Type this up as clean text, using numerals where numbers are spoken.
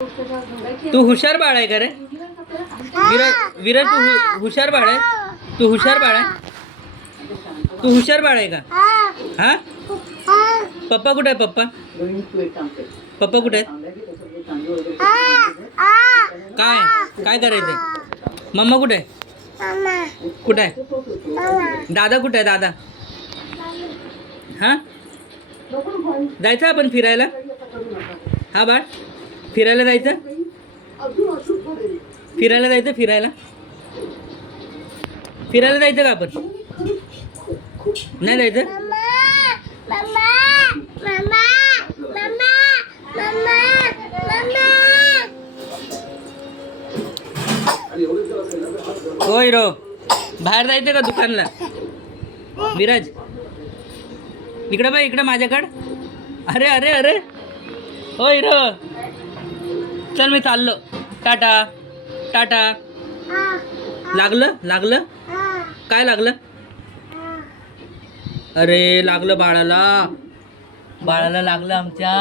तू हुशार बाळ आहे का रे? विराज तू हुशार बाळ आहे? तू हुशार बाळ आहे? तू हुशार बाळ आहे का? हा? पप्पा कुठे आहे? पप्पा पप्पा कुठे आहेत? काय काय करायचंय? मम्मा कुठे आहे? कुठे आहे? दादा कुठे आहे? दादा हा? जायचं आपण फिरायला? हा बाळ, फिरायला जायचं? फिरायला जायचं? फिरायला फिरायला जायचं का आपण? नाही जायचं? होय रो, बाहेर जायचं का दुकानला? विराज इकडं बाई, इकडं माझ्याकडं. अरे अरे अरे होय रो, चल मी चाललो. टाटा टाटा. लागलं लागलं? काय लागलं? अरे लागलं बाळाला, बाळाला लागलं आमच्या.